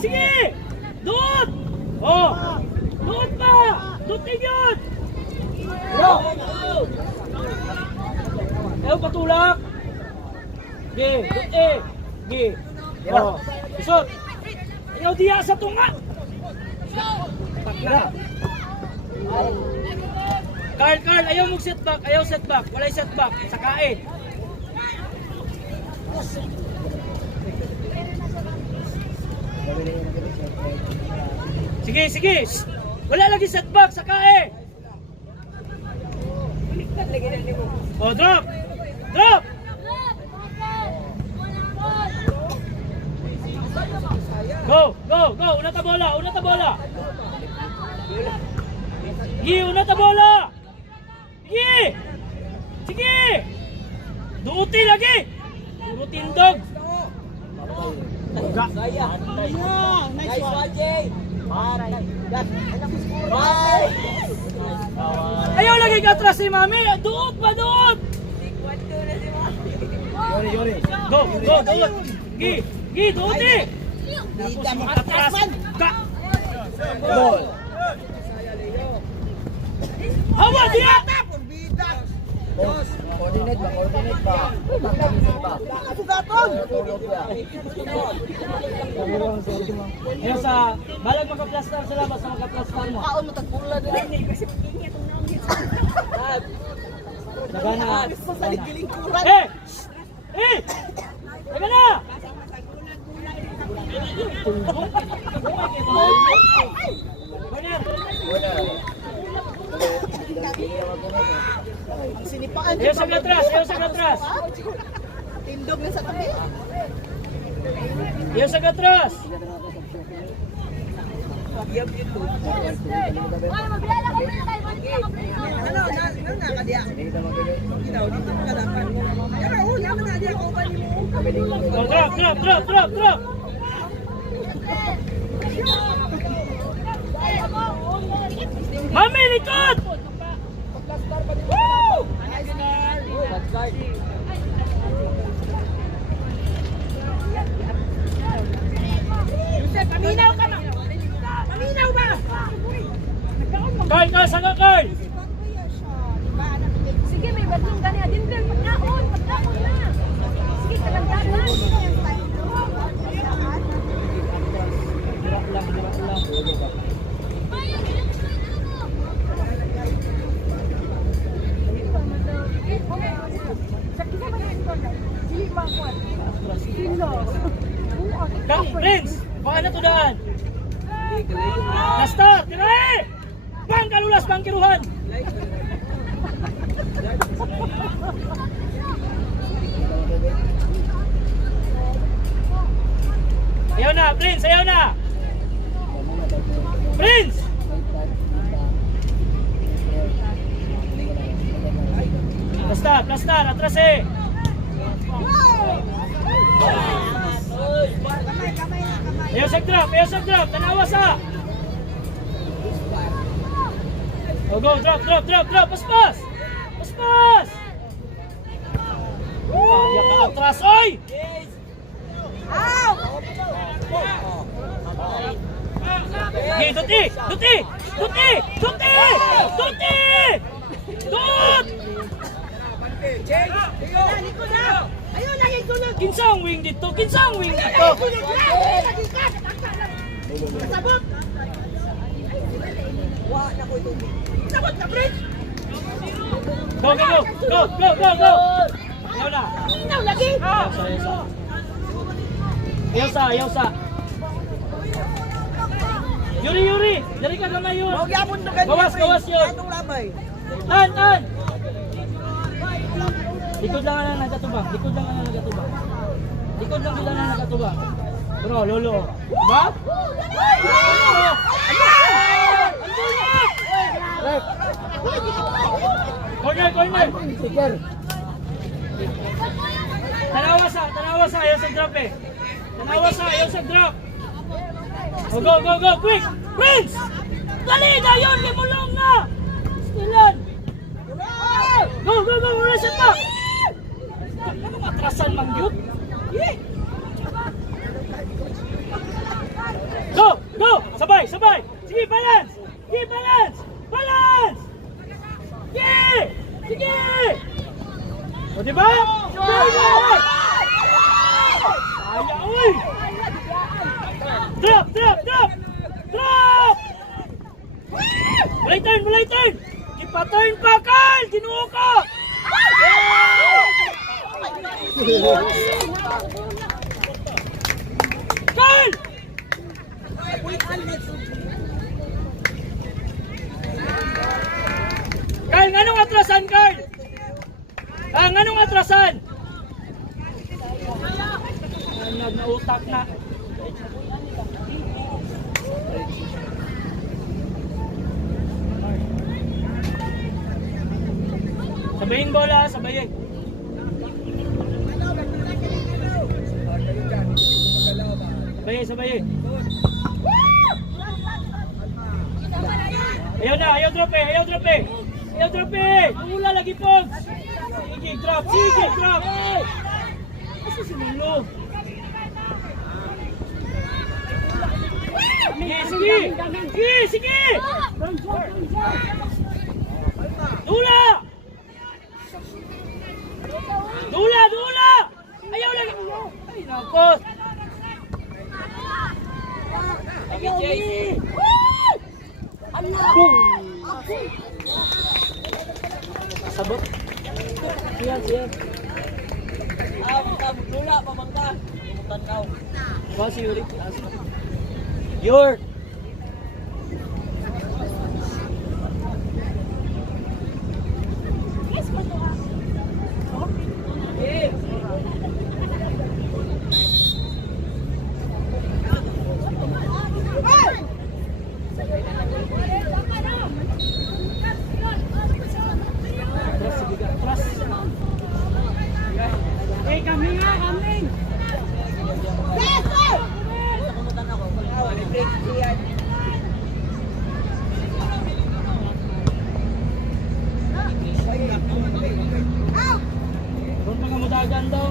Sige! Doon! Oh! Doon pa! Doon yun! Ayaw patulak! Sige! Doon Sige! Oh! Isot! Ayaw diya sa tunga! Takla! Carl! Ayaw mong setback! Ayaw setback! Walay setback! Sakain! Sige! Wala lagi setback, sakae! Oh, drop! Go! Una ta bola! Una ta bola! Sige! Duuti lagi! Duuti dog! Nice one, Jay! Ayaw lagi ka atras si Mami! Duot pa! Yori. Go! Gi! Duuti! Atras! Ka! Ball. Hawa dia! Coordinate ba? Ayaw sa balag magka-plaster sa labas sa magka-plaster mo. Kaon mo tagpula din ni kasi pingi atong namin. Nagana. Sa ligilingkuran. Nagana. Sinipaan. Ayaw sa gatras. Tindog na sa tabi. Ayaw sa gatras. Ano na kadiya? Ginaw dito ka dapat. Pero yaman na dia ko ba ni mo? Drop. Mami, likod! Woo! Paminaw ka na. Paminaw ba? Carl, sanga Carl! Sige, may batong gani. Adin din, pagkaon na. Sige, kalandanan. Prince! Baka na to daan! Na-start! Tirahe! Bang kalulas! Bang kiruhan! Ayaw na! Prince! Ayaw na! Prince! Plastar! Atras eh! Ayaw sa drop! Tanawa sa! Oh, go! Drop! Paspas! Kaya ka atras! Oy! Duti! Dut! Ayun lagi tulog. Kinsang wing dito! Sabot. Wa na ko ito. Sabot ka, Prince. Go! Ayaw na! Minaw lagi. Ayaw sa! Yuri! Dari ka gamay yun! Huwag yapon to ganyan. Gawas yun! Atong lamay. An! Likod lang na nagatubang. Likod lang na nagatubang. Likod lang sila na nagatubang. Bro, lolo. Diba? Left. Corner, corner. Sticker. Tanawa sa, ayaw sa drop eh. Tanawa sa, ayaw sa drop. Oh, go, go, go, quick! Prince! Dali na yun, limulong na! Stilan! Go, go, go, reset pa! Anong atrasan man yun? Go, go! Sabay, sabay! Sige, balance! Sige, balance! Balance! Sige! Sige! O, diba? Sige!Aya, uy! Drop, drop, drop! Drop! Mulay turn, mulay turn! Ipa-turn pa, Carl! Tinuo ka! Carl! Carl, nganong atrasan, Carl? Ah, nganong atrasan? Nautak na. Sabayin bola, sabayin. Sabayin, sabayin. Ayaw na, ayaw drop eh, ayaw drop eh. Ayaw drop eh. Ula lagi po. Sige, drop, sige, drop. Asa si Molo? Sige, sige. Sige, sige. Dula! Dula, dula! Ayaw lagi. Ay, nako. Boom! Sabot. Siyan, siyan. Lula, pabangka. Tanaw. Ba si Yuri? York! Atras, sige, atras. Eh, kami nga, kami! Doon pa nga mudagan daw.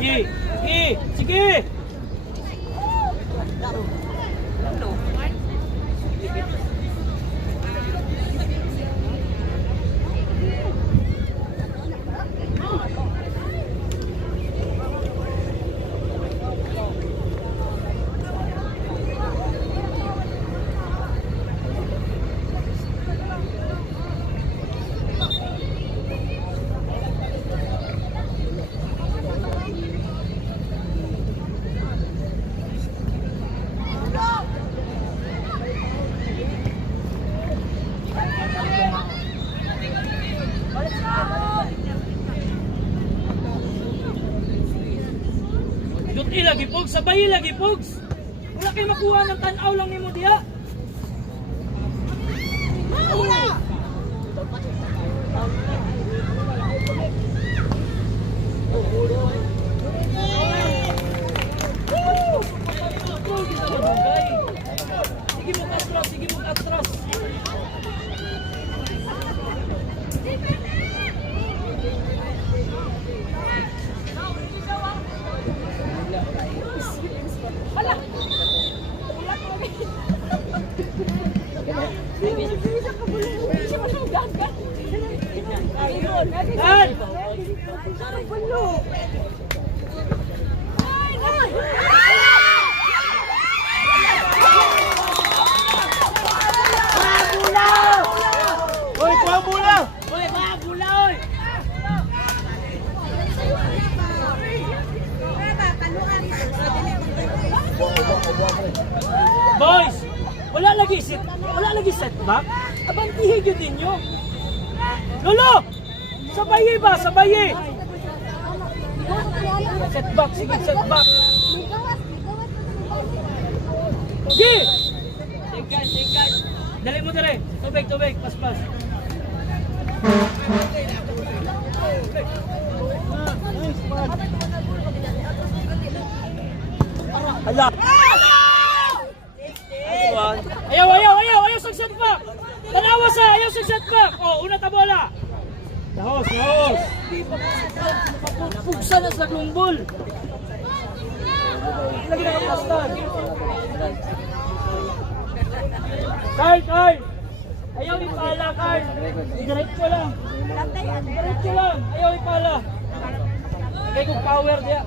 Sige, sige, sige! Dut lagi pogs, sabay lagi pogs. Wala kayo makuha ng tanaw lang nimo diha. Sige mo atras, sige mo atras. Hoy, kuha muna! lagi setback. Abantihin yun ninyo. Lolo! Sabayi ba? Sabayi! Setback, sige, setback. Sige! Dali mo dire. Tubig, tubig. Pas. Ala! Ayaw sa setback! Tanawa sa, ayaw sa setback! O, una ta bola! Nahos! Pugsa na sa klumbol! Lagi na kapastan! Carl! Ayaw ipala, Carl! Diretso lang! Ayaw ipala! Kaya kong power diya!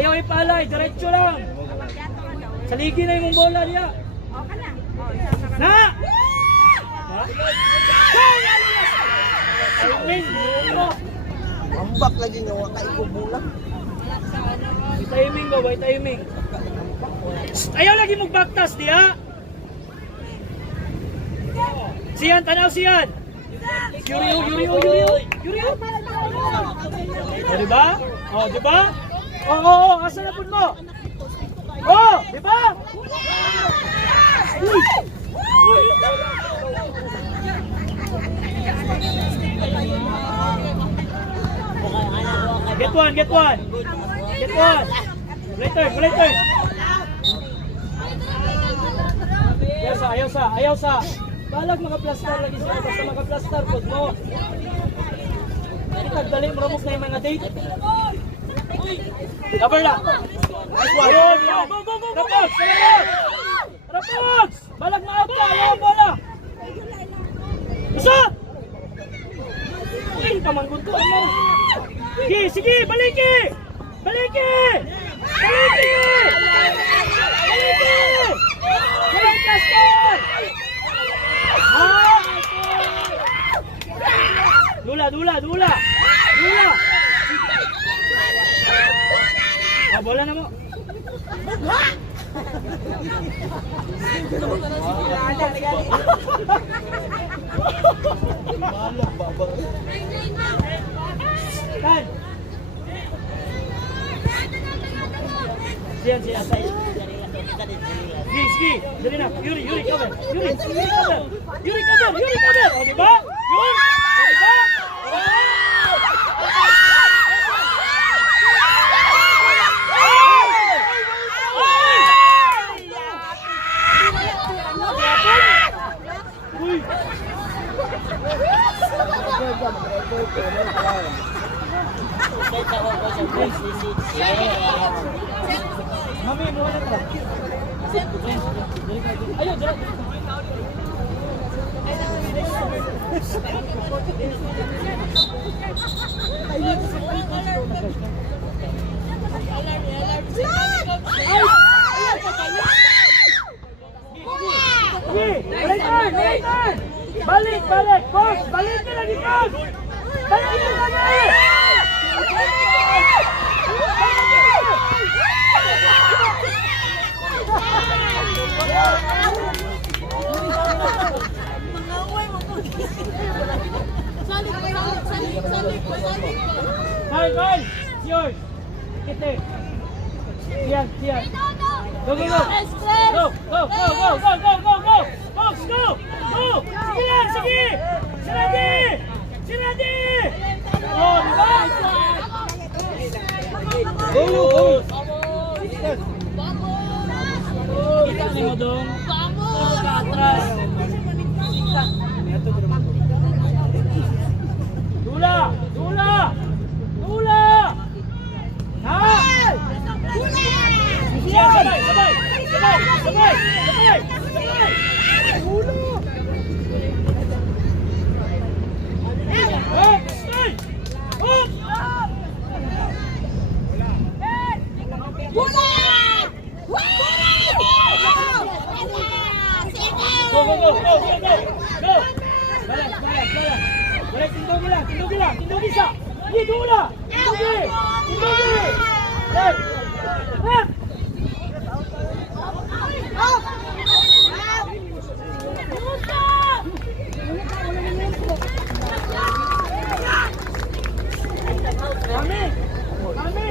Ayaw ipala, diretso lang! Saligi na yung bola diya! Na! Ambak lagi nga waka ikubula. May timing. Ayaw lagi mong backtas diya! Siyan, tanaw siyan! Yuri! O, diba? Oo, asa na po mo? Oh, diba? Uy! Get one! Later! Ayaw sa! Balag makaplastar lagi siya, basta makaplastar po mo. Itagdali mo ramok na yung mga date. Cover lang! Nice one! Go! Rapogs! Balag ma-out ka! Ayaw ang bola! Isa! Ay, pamangguntuan mo! Sige! Baliki! Walang plaster! Dula! Bola na mo! Kan! Siyan, say. Sige! Dali na! Yuri, cover! Yuri, cover! O, diba? Yun! O, diba? Mami, mo na ka. Ayun, dyan. Balik! Box! Balik ka lagi, box! Balik ka lagi! Carl! Yours! Kite! Siyan! Go! Box, go! Sige! Siradi! Oh, diba? Go! Kita ni mo dong. Puro ka atras. Dula! Ha? Sabay! Stay! Up! Go! Balik, tindog isa! Dula! Tindog! Left! Mami! Mami!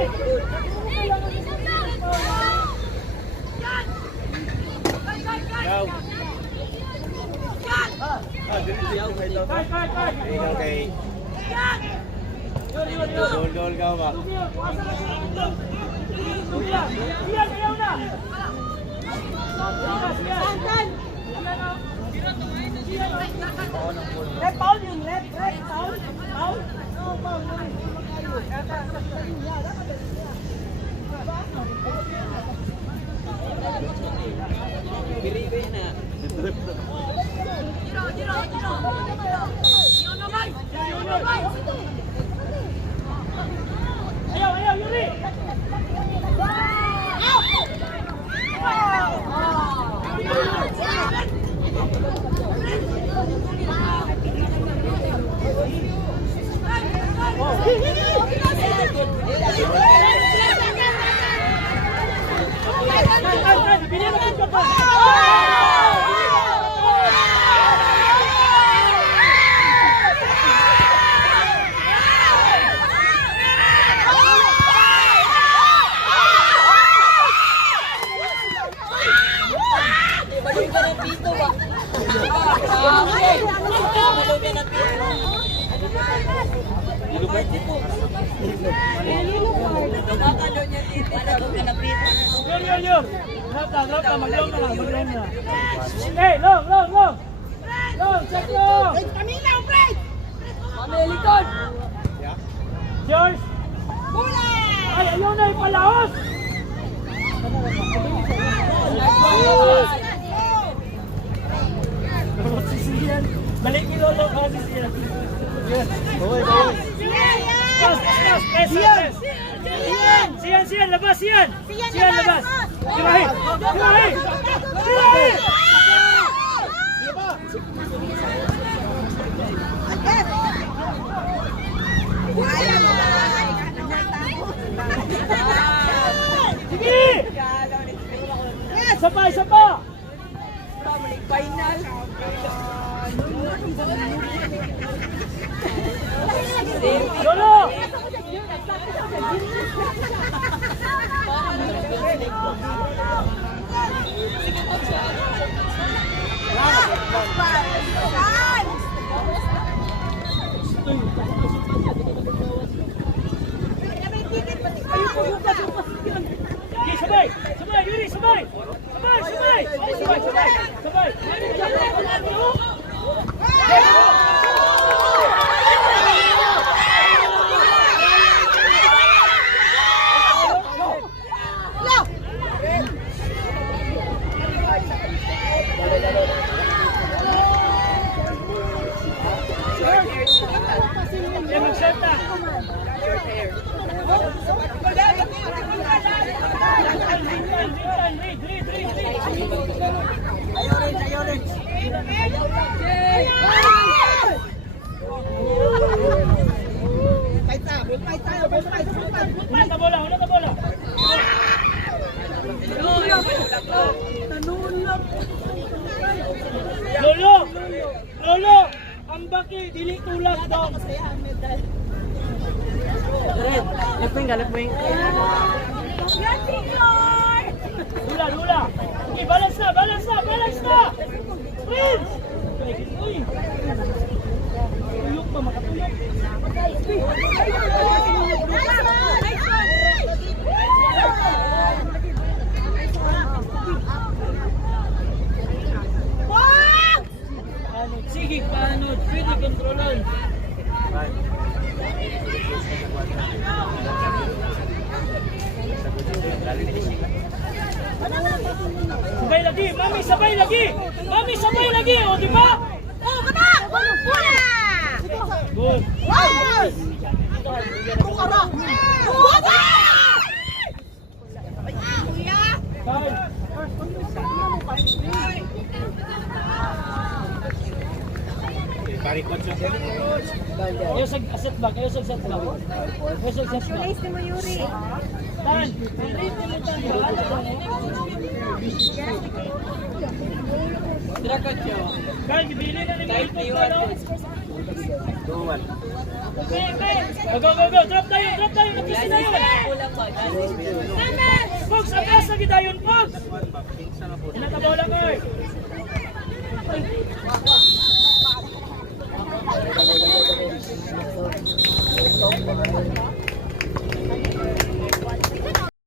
Kay, kay, kay! Ikaw kay Yun, yun, yun! Dol-dol ka ba? Siyan, ayaw na! Siyan! Left foul yun, left foul. Foul? No, foul. Ayaw, ayaw, Yuri! Bigyan natin ka pa! Yun, yun, yun! Drop na, mag-long na lang, mag-long na. Hey, long! Long, check long! Paminaw, Fred! George! Ay, ayaw na ipalaos! Si Sian. Balik ni Lolo ka si Sian. Boy, boy. Sian, labas, Sian! Sian, labas! Simahin! Simahin! Simahin! Sige! Isa pa, isa pa! Final. Lolo! Sige, sabay! Sabay, Yuri, sabay! Sabay, sabay! Sabay, sabay! Sabay! Yan, mag-shot na! Una na bola, una na bola. Lolo! Lolo! Ang baki, dili tulad daw. Dula, dula. Okay, balance na, balance na, balance na. Prince! Uy! Tulog pa, makatulog. Sige, paano? Pwede kontrolan. Sabay lagi, mami sabay lagi. Mami sabay lagi, o di ba? Oh, kena! Bola! Good. Parikot sa Ayaw sa set back, ayaw sa set back. Ayaw sa set back. Nice mo, Yuri. Tan, ang rate mo tan. Kyle, gibili na ni Milton pa, no? 2-1. Go. Drop tayo. Napisi na yun. Pogs, akas na kita yun, Pogs. Inatabaw lang, Kyle.